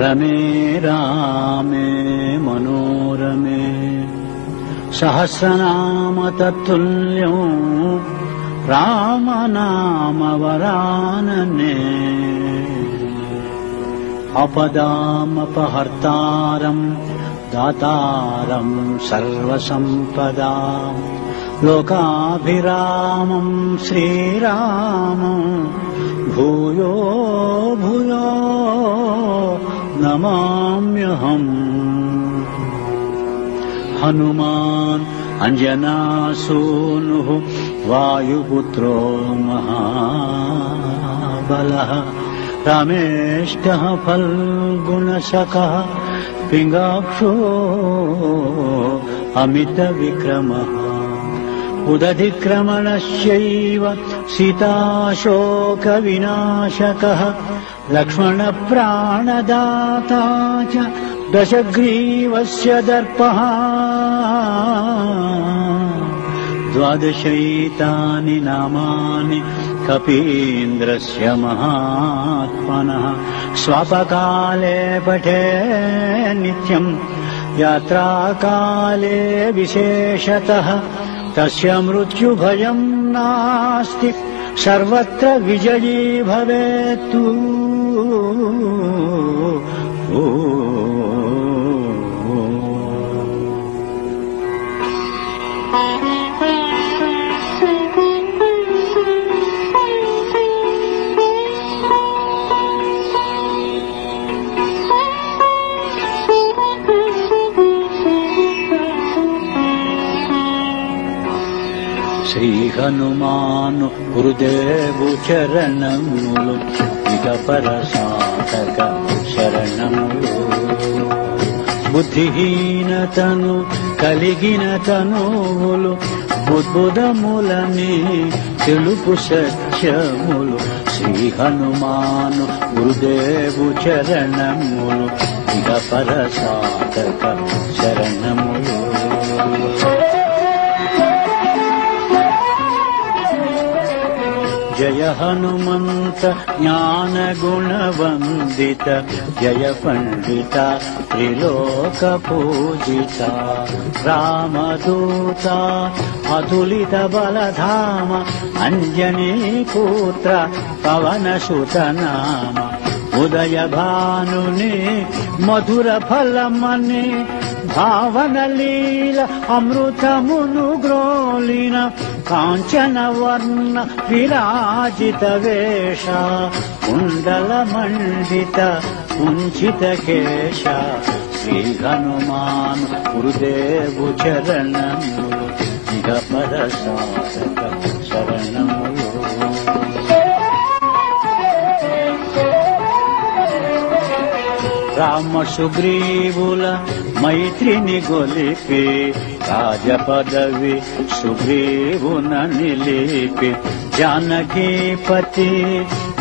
रमे रामे मनोरमे सहस्रनाम तत्तुल्यं रामनामवरानने अपदामपहर्तारं दातारं सर्वसम्पदां लोकाभिरामं श्रीरामं भूयो भूयो नमाम्यहम्। हनुमान् अंजनासूनुः वायुपुत्रो महाबलः रामेष्टः फल्गुणशकः पिङ्गाक्षो अमितविक्रमः उदधिक्रमणस्यैव सीताशोकविनाशकः लक्ष्मणप्राणदाता च दशग्रीवस्य दर्पः द्वादशैतानि नामानि कपीन्द्रस्य महात्मनः स्वापकाले पठे नित्यं यात्राकाले विशेषतः तस्य मृत्युभयं नास्ति सर्वत्र विजयी भवेत्तु। శ్రీ హనుమాను గురుదేవు చరణములు ఇకపర సాధక శరణములు బుద్ధిహీనతను కలిగిన తనువులు బుద్బుదములని తెలుపు సత్యములు శ్రీ హనుమాను గురుదేవు చరణములు ఇకపర సాధక శరణములు। जय हनुमंत ज्ञान गुण वंदित जय पंडिता त्रिलोक पूजिता रामदूता अतुलित बलधाम अंजनी पुत्र पवन सुत नाम उदय भानुनि मधुर फलमनि भावन लीला अमृतमुनु ग्रोलिन कांचन वर्ण विराजित वेश कुंडल मंडित कुंचित केश श्री हनुमान गुरुदेव चरणमुलु इहपद साधक शरणमुलु। రామ సుగ్రీవుల మైత్రిని గొలిపి రాజపదవి సుగ్రీవున నిలిపి జానకీపతి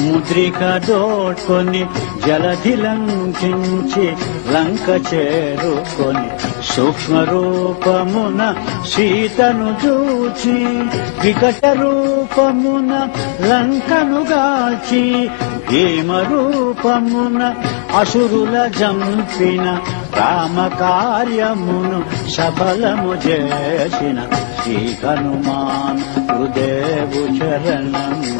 ముద్రిక దోడ్కొని జలధి లంకించి లంక చేరుకొని సూక్ష్మ రూపమున సీతను చూచి వికట రూపమున లంకను గాల్చి భీమ రూపమున అసురుల జంపిన రామ కార్యమును సఫలము చేసిన శ్రీ హనుమాన్ గురుదేవు చరణము।